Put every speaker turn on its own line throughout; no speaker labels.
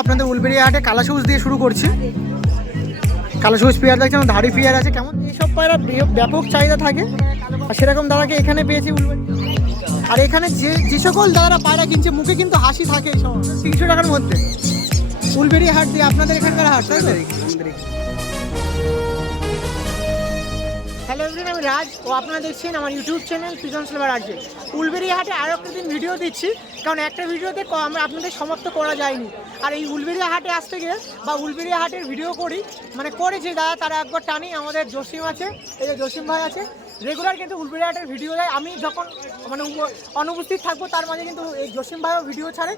আপনাদের উলবেড়িয়া হাটে কালা সবুজ দিয়ে শুরু করছি। কালো সবুজ পেয়ার দেখছেন, ধাড়ি পেয়ার আছে, কেমন? এইসব পায়রা ব্যাপক চাহিদা থাকে। আর সেরকম দাদাকে এখানে পেয়েছি আর এখানে যে যে সকল দাদারা পায়রা কিনছে, মুখে কিন্তু হাসি থাকে এই সব তিনশো টাকার মধ্যে। উলবেড়িয়া হাট দিয়ে আপনাদের এখানকার হাট, তাই তো? হ্যালো আমি রাজ, ও আপনারা দেখছেন আমার ইউটিউব চ্যানেল পিজন সিলভার রাজ্যে উলবেরিয়া হাটে আরও একটা দিন ভিডিও দিচ্ছি, কারণ একটা ভিডিওতে আমরা আপনাদের সমাপ্ত করা যায়নি। আর এই উলবেরিয়া হাটে আসতে গিয়ে বা উলবেরিয়া হাটের ভিডিও করি। মানে করেছি দাদা তারা একবার টানি আমাদের জসিম আছে এই যে জসিম ভাই আছে রেগুলার কিন্তু উলবেরিয়া হাটের ভিডিও দেয়। আমি যখন মানে অনুপস্থিত থাকব তার মাঝে কিন্তু এই জসিম ভাইও ভিডিও ছাড়ে।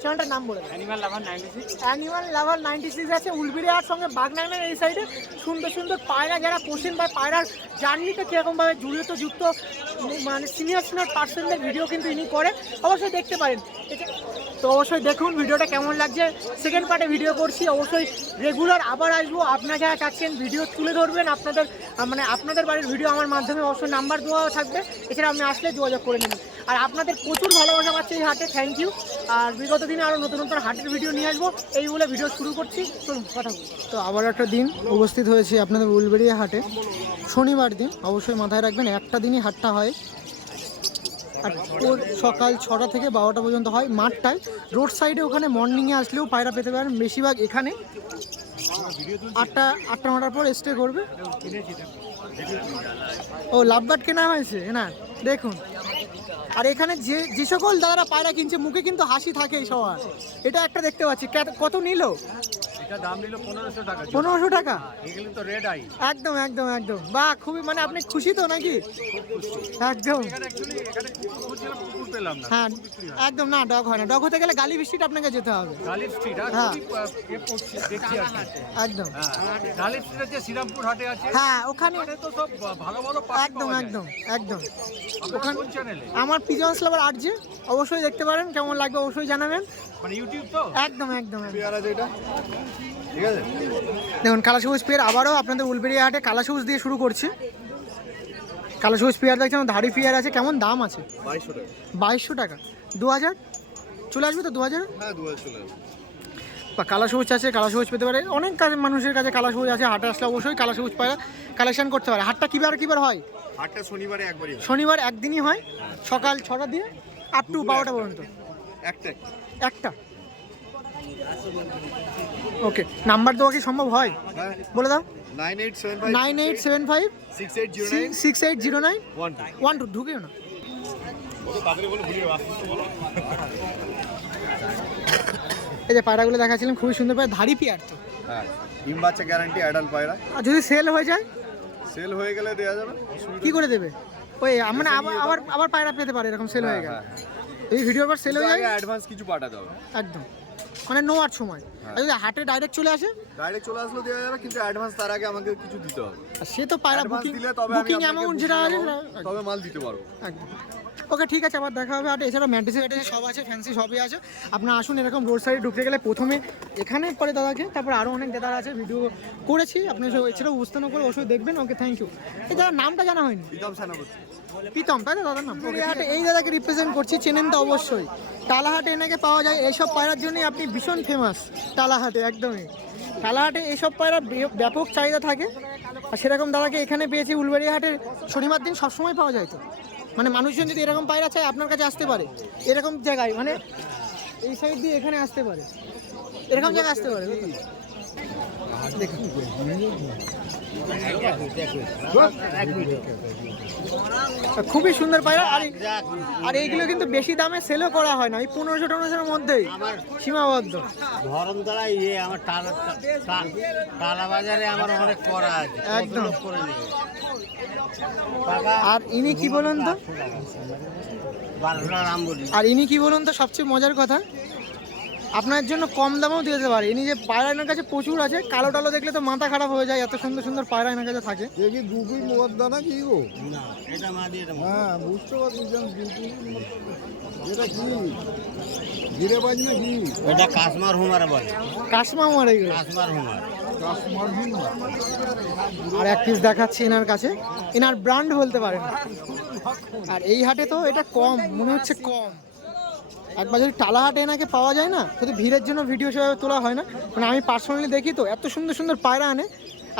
চ্যানেলটার নাম বলে
animal lover ninety six
animal lover ninety six আছে উলবিরিয়ার সঙ্গে বাগনাইনের এই সাইডে সুন্দর সুন্দর পায়রা যারা পোষেন বা পায়রার জার্নিতে কীরকমভাবে জড়িত যুক্ত মানে সিনিয়র সিনিয়র পার্সনদের ভিডিও কিন্তু ইনি করে। অবশ্যই দেখতে পারেন। এটা- তো অবশ্যই দেখুন ভিডিওটা কেমন লাগছে। সেকেন্ড পার্টে ভিডিও করছি, অবশ্যই রেগুলার আবার আসব। আপনারা যারা চাচ্ছেন ভিডিও তুলে ধরবেন, আপনাদের মানে আপনাদের বাড়ির ভিডিও আমার মাধ্যমে অবশ্যই নাম্বার দেওয়াও থাকবে। এছাড়া আপনি আসলে যোগাযোগ করে নেবেন। আর আপনাদের প্রচুর ভালোবাসা পাচ্ছি এই হাটে থ্যাংক ইউ আর বিগত দিনে আরও নতুন নতুন হাটের ভিডিও নিয়ে আসব। এই বলে ভিডিও শুরু করছি। চলুন, কথা তো আবার একটা দিন উপস্থিত হয়েছে আপনাদের উলবেড়িয়া হাটে। শনিবার দিন, অবশ্যই মাথায় রাখবেন, একটা দিনই হাটটা হয়। আর ওর সকাল ছটা থেকে বারোটা পর্যন্ত হয় মাঠটায়। রোড সাইডে ওখানে মর্নিংয়ে আসলেও পায়রা পেতে পারেন। বেশিরভাগ এখানে আটটা আটটা নটার পর স্টে করবে। ও লাভবাট কেনা হয়েছে? না দেখুন। আর এখানে যে যে সকল দাদারা পায়রা কিনছে, মুখে কিন্তু হাসি থাকে সবার। এটা একটা দেখতে পাচ্ছি। কত নিল?
এটা দাম নিল পনেরোশো টাকা
পনেরোশো টাকা?
এগুলো তো রেড আই
একদম একদম একদম। বাহ খুবই মানে আপনি খুশি তো নাকি? একদম।
এখানে অ্যাকচুয়ালি এখানে কুকুর ছিল কুকুর পেলাম না
হ্যাঁ একদম না ডগ হয় না। ডগ হতে গেলে গালি বৃষ্টিটা আপনাকে যেতে হবে।
গালিব স্ট্রিট
হ্যাঁ। একদম।
হ্যাঁ গালিব স্ট্রিট আছে শ্রীরামপুর হাটে আছে
হ্যাঁ ওখানে
ওখানে তো সব ভালো ভালো
একদম একদম একদম। ওখানে আমার পিজন যে অবশ্যই দেখতে পারেন কেমন লাগবে অবশ্যই জানাবেন।
মানে ইউটিউব তো?
একদম একদম একদম।
পেয়ারা যেটা? ঠিক আছে?
দেখুন কালা সবুজ পেয়ার আবারও আপনাদের উলবেড়িয়া হাটে কালা সবুজ দিয়ে শুরু করছি। কালা সবুজ পেয়ার দেখছেন ধাড়ি পেয়ার আছে কেমন দাম আছে?
বাইশশো টাকা।
বাইশশো টাকা। দু হাজার চলে আসবে তো দু হাজার
হ্যাঁ দু হাজার চলে আসবে।
বা কালা সবুজ আছে কালা সবুজ পেতে পারে। অনেক কাজ মানুষের কাছে কালা সবুজ আছে হাটে আসলে অবশ্যই কালা সবুজ পায়রা কালেকশন করতে পারে। হাটটা কিবার কিবার হয়?
হাটটা শনিবারে একবারই
শনিবার একদিনই হয়? সকাল ছটা দিয়ে আপ টু বারোটা পর্যন্ত?
একটা।
একটা। ওকে নাম্বার দেওয়া কি সম্ভব হয়?
হ্যাঁ।
বলে দাও।
Nine eight seven five. Six eight zero nine. One two.
ঢুকেও না। এই যে পায়রাগুলো দেখাচ্ছিলাম খুবই সুন্দর পায়রা ধাড়ি পেয়ার তো।
হ্যাঁ ডিম বাচ্চা গ্যারান্টি অ্যাডাল্ট পায়রা।
আর যদি সেল হয়ে যায়?
সেল হয়ে গেলে দেওয়া যাবে
কি করে দেবে? ওই মানে আবার আবার আবার পায়রা পেতে পারে এরকম সেল হয়ে গেল।
হ্যাঁ,
এই ভিডিওর পর সেল হয়ে যায়?
অ্যাডভান্স কিছু পাঠাতে হবে।
একদম। মানে নোয়ার সময়।
হ্যাঁ।
আর যদি হাটে ডাইরেক্ট চলে আসে?
ডাইরেক্ট চলে আসলো দেওয়া যাবে কিন্তু অ্যাডভান্স তার আগে আমাকে কিছু দিতে হবে।
আর সে তো পায়রা বুকিং
দিলে তবে আমি
বুকিং অ্যামাউন্ট যেটা আছে
তবে মাল দিতে পারব।
একদম। ওকে ঠিক আছে আবার দেখা হবে। আর এছাড়াও ম্যান্টিসি ফ্যান্টিসি সব আছে ফ্যান্সি সবই আছে। আপনারা আসুন এরকম রোড সাইডে ঢুকতে গেলে প্রথমে এখানে পরে দাদাকে তারপর আরও অনেক দাদার আছে ভিডিও করেছি। আপনি এছাড়াও বুঝতে না করে অবশ্যই দেখবেন। ওকে থ্যাংক ইউ এই দাদার নামটা জানা হয়নি?
প্রীতম
তাই তো দাদার নাম? এই হাটে এই দাদাকে রিপ্রেজেন্ট করছি চেনেন তো অবশ্যই। টালাহাটে এনাকে পাওয়া যায় এইসব পায়রার জন্যই আপনি ভীষণ ফেমাস টালাহাটে একদমই। টালাহাটে এইসব পায়রা ব্যাপক চাহিদা থাকে। আর সেরকম দাদাকে এখানে পেয়েছি উলবাড়িয়া হাটের শনিবার দিন সবসময় পাওয়া যায় তো। মানে মানুষজন যদি এরকম পায়রা চায়, আপনার কাছে আসতে পারে। এরকম জায়গায় মানে এই সাইড দিয়ে এখানে আসতে পারে। এরকম জায়গায় আসতে পারে। খুবই সুন্দর পায়রা। আর আর এইগুলো কিন্তু বেশি দামে সেলও করা হয় না। এই পনেরোশো টনেরোশোর মধ্যেই সীমাবদ্ধ।
ধরমতলা ইয়ে আমার টালা বাজারে আমার অনেক করা আছে।
একদম। আর ইনি কি বলুন তো? আর ইনি কি বলুন তো সবচেয়ে মজার কথা? আপনার জন্য কম দামেও দিয়ে দিতে পারে। ইনি যে পায়রা এনার কাছে প্রচুর আছে কালো টালো দেখলে তো মাথা খারাপ হয়ে যায় এত সুন্দর সুন্দর পায়রা এনার কাছে থাকে।
দেখি দুপুর মোয়াদ্দা না কি গো?
না এটা মা দিয়ে
হ্যাঁ বুঝতে পারছি এটা কি? গিরে বাজ না কি
এটা কাশ্মার হুমার বলে।
কাশমা মারে এগুলো।
কাশ্মার হুমার
আর এক পিস দেখাচ্ছি এনার কাছে। এনার ব্র্যান্ড বলতে পারেন। আর এই হাটে তো এটা কম মনে হচ্ছে কম। একবার যদি টালাহাটে এনাকে পাওয়া যায় না শুধু ভিড়ের জন্য ভিডিও সেভাবে তোলা হয় না মানে আমি পার্সোনালি দেখি তো এত সুন্দর সুন্দর পায়রা আনে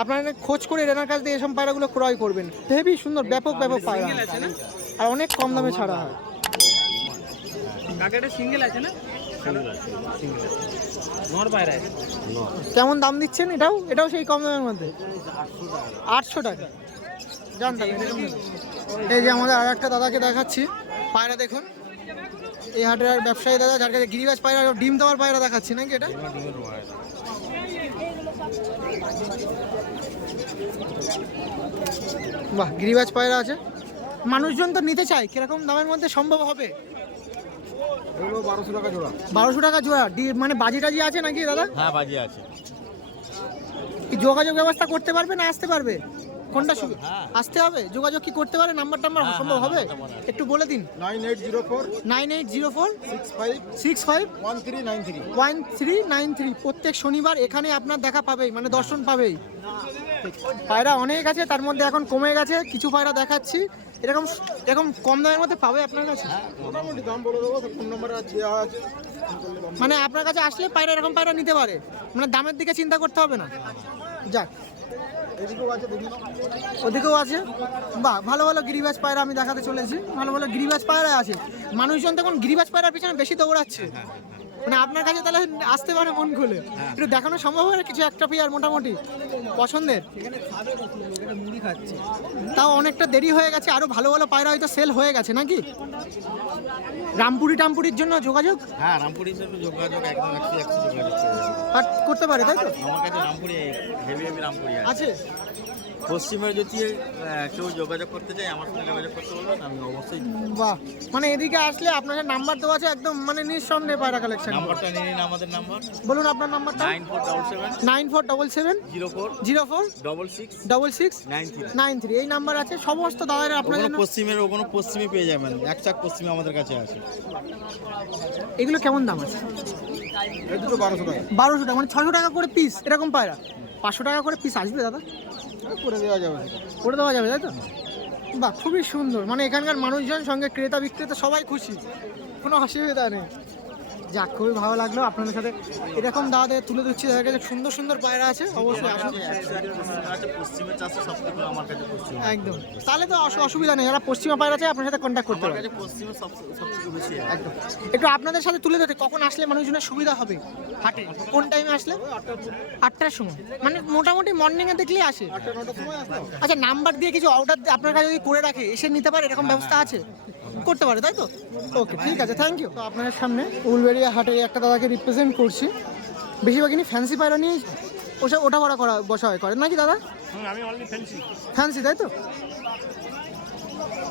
আপনারা খোঁজ করে এনার কাছ থেকে এসব পায়রাগুলো ক্রয় করবেন। হেভি সুন্দর ব্যাপক ব্যাপক পায়রা আনে। আর অনেক কম দামে ছাড়া হয়।
কাকাটা সিঙ্গেল আছে না? নর পায়রা আছে।
কেমন দাম দিচ্ছেন এটাও? এটাও সেই কম দামের মধ্যে। আটশো টাকা। জানতাম এই যে আমাদের আর একটা দাদাকে দেখাচ্ছি। পায়রা দেখুন। এই হাটের আর ব্যবসায়ী দাদা যার কাছে গিরিবাজ পায়রা ডিম দেওয়ার পায়রা দেখাচ্ছি নাকি এটা? বাহ গিরিবাজ পায়রা আছে। মানুষজন তো নিতে চায় কীরকম দামের মধ্যে সম্ভব হবে?
এগুলো বারোশো টাকা জোড়া
বারোশো টাকা জোড়া। ডি- মানে বাজি টাজি আছে নাকি দাদা?
হ্যাঁ বাজি আছে।
কি যোগাযোগ ব্যবস্থা করতে পারবে না আসতে পারবে? কোনটা সুবিধা
হ্যাঁ।
আসতে হবে? যোগাযোগ কি করতে পারে? নাম্বার টাম্বার
হ্যাঁ,
সম্ভব
হ্যাঁ,
হবে? একটু বলে দিন।
Nine eight zero four
nine eight zero four
six five
six five
one three nine three.
One three nine three. প্রত্যেক শনিবার এখানে আপনার দেখা পাবেই মানে দর্শন পাবেই। পায়রা অনেক আছে তার মধ্যে এখন কমে গেছে কিছু পায়রা দেখাচ্ছি। এরকম এরকম কম দামের মধ্যে পাবে আপনার কাছে?
মোটামুটি দাম বলে দেবো ফোন নাম্বার আছে।
মানে আপনার কাছে আসলে পায়রা এরকম পায়রা নিতে পারে। মানে দামের দিকে চিন্তা করতে হবে না। যাক ওদিকেও আছে? বা ভালো ভালো গিরিবাজ পায়রা আমি দেখাতে চলেছি। ভালো ভালো গিরিবাজ পায়রা আছে। মানুষজন তখন গিরিবাজ পায়রার পিছনে বেশি দৌড়াচ্ছে। মানে আপনার কাছে তাহলে আসতে পারে মন খুলে। একটু দেখানো সম্ভব হয় কিছু একটা পেয়ার মোটামুটি পছন্দের? তাও অনেকটা দেরি হয়ে গেছে আরও ভালো ভালো পায়রা হয়তো সেল হয়ে গেছে নাকি? রামপুরি টামপুরির জন্য যোগাযোগ?
হ্যাঁ রামপুরি সাথে যোগাযোগ একদম একশো একশো যোগাযোগ
করতে পারে তাই তো?
আমার কাছে রামপুরি হেভি হেভি রামপুরি আছে? পশ্চিমে যদি কেউ যোগাযোগ করতে চায় আমার সঙ্গে যোগাযোগ করতে বলবেন আমি অবশ্যই
বাহ মানে এদিকে আসলে আপনার নাম্বার দেওয়া আছে একদম মানে নিঃসন্দেহে পায়রা কালেকশন
নাম্বারটা নিয়ে নিন আমাদের নাম্বার
বলুন আপনার নাম্বারটা
nine four double seven
nine four double seven
zero four
zero four
double six
double six
nine three
nine three এই নাম্বার আছে সমস্ত দাদারা আপনার জন্য
পশ্চিমের ওখানে পশ্চিমে পেয়ে যাবেন। এক চাক পশ্চিমে আমাদের কাছে আছে।
এগুলো কেমন দাম আছে?
বারোশো টাকা।
বারোশো টাকা মানে ছশো টাকা করে পিস এরকম পায়রা। পাঁচশো টাকা করে পিস আসবে দাদা?
করে দেওয়া যাবে
করে দেওয়া যাবে, তাই তো? বাহ, খুবই সুন্দর। মানে এখানকার মানুষজন সঙ্গে ক্রেতা বিক্রেতা সবাই খুশি। কোনো অসুবিধা নেই। যাক খুবই ভালো লাগল আপনাদের সাথে। এরকম দাদাদের তুলে দিচ্ছি দেখা গেছে সুন্দর সুন্দর পায়রা আছে অবশ্যই আসুন। একদম। তাহলে তো অসুবিধা নেই যারা পশ্চিমা পায়রা আছে আপনার সাথে কন্ট্যাক্ট করতে
আমার
পারে
কাছে পশ্চিমে সব সব থেকে বেশি আছে
একদম একটু আপনাদের সাথে তুলে ধরতে কখন আসলে মানুষজনের সুবিধা হবে? হাটে? কোন টাইমে আসলে? আটটার সময়। মানে মোটামুটি মর্নিংয়ে দেখলেই আসে। আচ্ছা নাম্বার দিয়ে কিছু অর্ডার আপনার কাছে যদি করে রাখে এসে নিতে পারে এরকম ব্যবস্থা আছে? করতে পারে তাই তো? ওকে ঠিক আছে থ্যাংক ইউ তো আপনাদের সামনে উলবেড়িয়া হাটের একটা দাদাকে রিপ্রেজেন্ট করছি। বেশিরভাগ ইনি ফ্যান্সি পায়রা নিয়ে ওসা ওটা বড়া করা বসা হয় করেন নাকি দাদা?
আমি ফ্যান্সি
তাই তো?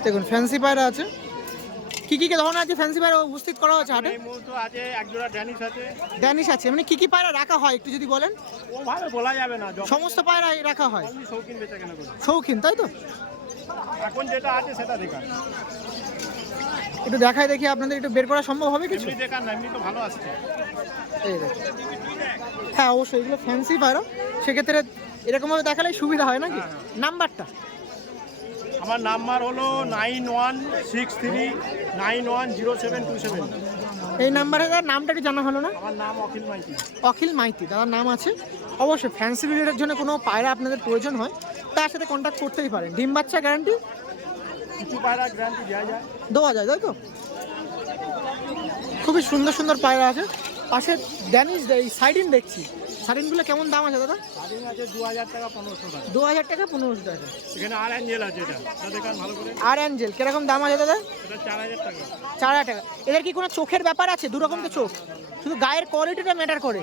দেখুন ফ্যান্সি পায়রা আছে। কি কি ধরনের আছে ফ্যান্সি পায়রা উপস্থিত করা হচ্ছে হাটে?
এই মুহূর্তে আছে এক জোড়া ড্যানিশ আছে।
ড্যানিশ আছে মানে কি কি পায়রা রাখা হয় একটু যদি বলেন?
ও ভালো বলা যাবে না
সমস্ত পায়রা রাখা হয়।
শৌখিন বেচা কেনা করি।
শৌখিন তাই তো?
এখন যেটা আছে সেটা দেখান।
একটু দেখাই দেখি আপনাদের একটু বের করা সম্ভব হবে কিছু?
দেখান না এমনি তো ভালো আসছে।
এই। হ্যাঁ অবশ্যই এগুলো ফ্যান্সি পায়রা। সেক্ষেত্রে এরকমভাবে দেখালে সুবিধা হয় নাকি? নাম্বারটা
আমার নাম্বার হলো nine one six three nine one zero seven two seven.
এই নাম্বারে তার নামটা কি জানা হলো না?
আমার নাম অখিল মাইতি।
অখিল মাইতি দাদার নাম আছে। অবশ্যই ফ্যান্সি ব্রিডের জন্য কোনো পায়রা আপনাদের প্রয়োজন হয় তার সাথে কন্ট্যাক্ট করতেই পারেন। ডিম বাচ্চা গ্যারান্টি
কিছু পায়রা গ্যারান্টি দেওয়া যায়।
দেওয়া যায় তাই তো? খুবই সুন্দর সুন্দর পায়রা আছে। পাশে ড্যানিশ এই সাইডিন দেখছি। সাইডিনগুলো কেমন দাম আছে দাদা?
আছে দু হাজার টাকা পনেরোশো টাকা।
দু হাজার টাকা পনেরোশো টাকা।
এখানে আর অ্যাঞ্জেল আছে এটা। দেখান ভালো করে।
আর অ্যাঞ্জেল কীরকম দাম আছে দাদা?
এটা চার হাজার টাকা।
চার হাজার টাকা। এদের কি কোনো চোখের ব্যাপার আছে? দু রকম তো চোখ। শুধু গায়ের কোয়ালিটিটা ম্যাটার করে।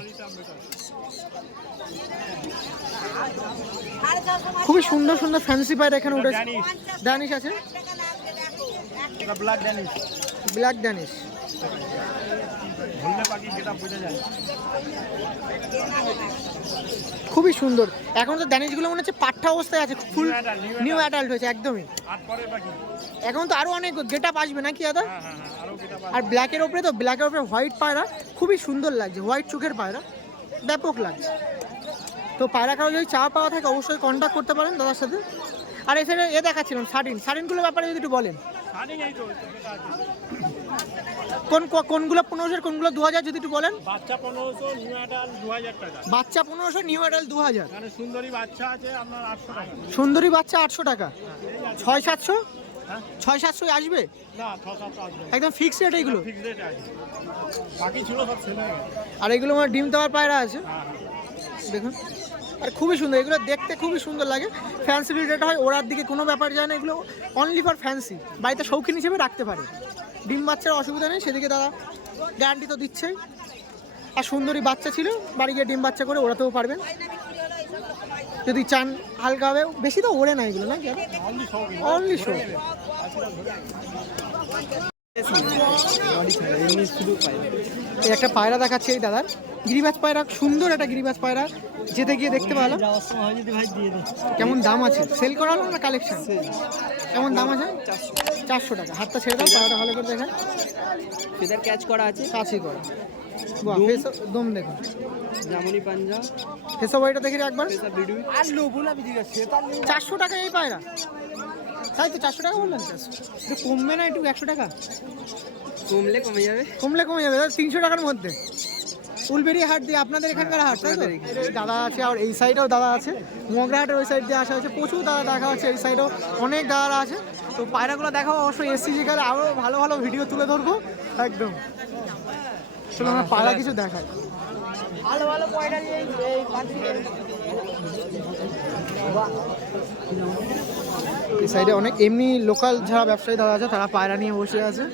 খুবই সুন্দর সুন্দর ফ্যান্সি পায়রা এখানে উঠেছে।
ড্যানিশ
আছে?
ব্ল্যাক ড্যানিশ
ব্ল্যাক ড্যানিশ খুবই সুন্দর। এখন তো ড্যানিশগুলো মনে হচ্ছে পাঠ্যা অবস্থায় আছে ফুল নিউ অ্যাডাল্ট হয়েছে, একদমই। এখন তো আরও অনেক গেট আপ আসবে নাকি, দাদা?
আরও
আর ব্ল্যাকের ওপরে তো ব্ল্যাকের ওপরে হোয়াইট পায়রা, খুবই সুন্দর লাগছে হোয়াইট চোখের পায়রা, ব্যাপক লাগছে। তো পায়রা কারও যদি চা পাওয়া থাকে, অবশ্যই কন্ট্যাক্ট করতে পারেন দাদার সাথে। আর এখানে এ দেখাচ্ছিলাম সার্টিন সার্টিনগুলোর ব্যাপারে যদি একটু বলেন। কোন কোনগুলো পনেরোশো কোনগুলো দু হাজার যদি একটু বলেন?
বাচ্চা পনেরোশো নিউ অ্যাডাল দু হাজার টাকা।
বাচ্চা পনেরোশো নিউ অ্যাডাল দু হাজার
এখানে সুন্দরী বাচ্চা আছে আপনার আটশো টাকা।
সুন্দরী বাচ্চা আটশো টাকা। ছয় সাতশো?
হ্যাঁ?
ছয় সাতশো আসবে। একদম রেট এইগুলো
ফিক্স রেট আছে বাকি ছিল সব
আর এগুলো আমার ডিম দেওয়ার পায়রা আছে। দেখুন। আর খুবই সুন্দর, এগুলো দেখতে খুবই সুন্দর লাগে। ফ্যান্সি রিলেটেড হয়, ওড়ার দিকে কোনো ব্যাপার যায় না, এগুলো অনলি ফর ফ্যান্সি বাড়িতে শৌখিন হিসেবে রাখতে পারে। ডিম বাচ্চার অসুবিধা নেই, সেদিকে দাদা গ্যারান্টি তো দিচ্ছেই। আর সুন্দরী বাচ্চা ছিল, বাড়ি গিয়ে ডিম বাচ্চা করে ওড়াতেও পারবেন। যদি চান হালকা হবে বেশি তো ওড়ে না এগুলো, না অনলি শো একটা পায়রা দেখাচ্ছে এই দাদার। গিরিবাজ পায়রা, সুন্দর একটা গিরিবাজ পায়রা। যেতে গিয়ে দেখতে পেলাম কেমন দাম আছে? সেল করা হলো না কালেকশন কেমন দাম আছে? চারশো। টাকা। হাতটা ছেড়ে দাও পায়রাটা ভালো করে দেখেন।
ফেদার ক্যাচ করা আছে।
কাছি করা। দম। দেখুন।
জামনি পাঞ্জা।
ফেসো বইটা দেখি একবার।
আর লোবো না
চারশো টাকা এই পায়রা। তাই তো চারশো টাকা বললেন? চারশো একটু কমবে না একটু একশো টাকা?
কমলে কমে যাবে।
কমলে কমে যাবে দাদা তিনশো টাকার মধ্যে। উলবেরি হাট দিয়ে আপনাদের এখানকার হাট তাই তো? দাদা আছে আর এই সাইডেও দাদা আছে। মগরাহাটের ওই সাইড দিয়ে আসা হয়েছে। প্রচুর দাদা দেখা হচ্ছে এই সাইডেও। অনেক দাদারা আছে। তো পায়রাগুলো দেখাও অবশ্যই এসছি যেখানে আরও ভালো ভালো ভিডিও তুলে ধরবো। একদম। চলো আমরা পায়রা কিছু দেখাই। ভালো ভালো পয়রা এই সাইডে অনেক এমনি লোকাল যারা ব্যবসায়ী দাদা আছে তারা পায়রা নিয়ে বসে আছে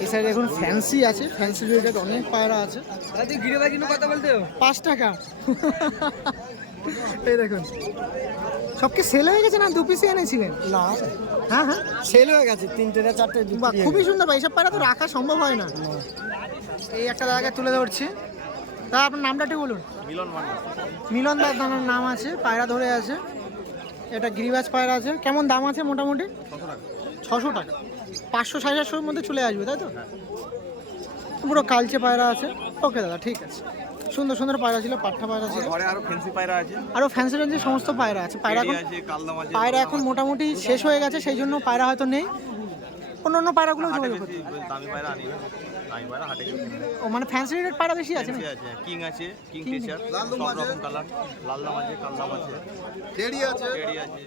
এই সাইডে এখন ফ্যান্সি আছে ফ্যান্সি রিলেটেড অনেক পায়রা আছে।
কথা বলতে।
পাঁচ টাকা। এই দেখুন। সব কি সেল হয়ে গেছে না? দু পিসি এনেছিলেন?
না।
হ্যাঁ হ্যাঁ।
সেল হয়ে গেছে তিনটে না চারটে
খুবই সুন্দর ভাই এইসব পায়রা তো রাখা সম্ভব হয় না। এই একটা দাদাকে তুলে ধরছি। তা আপনার নামটা একটু বলুন।
মিলন
মিলন দাস দানার নাম আছে পায়রা ধরে আছে। এটা গিরিবাজ পায়রা আছে। কেমন দাম আছে মোটামুটি? ছশো টাকা। পাঁচশো সাড়ে চারশোর মধ্যে চলে আসবে তাই তো? পুরো কালচে পায়রা আছে। ওকে দাদা ঠিক আছে। সুন্দর সুন্দর পায়রা ছিল পাঠা পায়রা ছিল।
ঘরে আরও ফেন্সি পায়রা আছে।
আরও ফ্যান্সি ফ্যান্সি সমস্ত পায়রা আছে। পায়রা এখন
আছে কালদম আছে
পায়রা এখন মোটামুটি শেষ হয়ে গেছে সেই জন্য পায়রা হয়তো নেই। অন্য অন্য পায়রাগুলো যোগাযোগ করতে
দামি পায়রা আনি না। দামি পায়রা হাটে
ও মানে ফ্যান্সি রেটেড পায়রা বেশি আছে
আছে কিং আছে কিং টিশার্ট সব রকম কালার লাল দাম আছে কাল দাম আছে।
দেরি আছে।
টেডি আছে।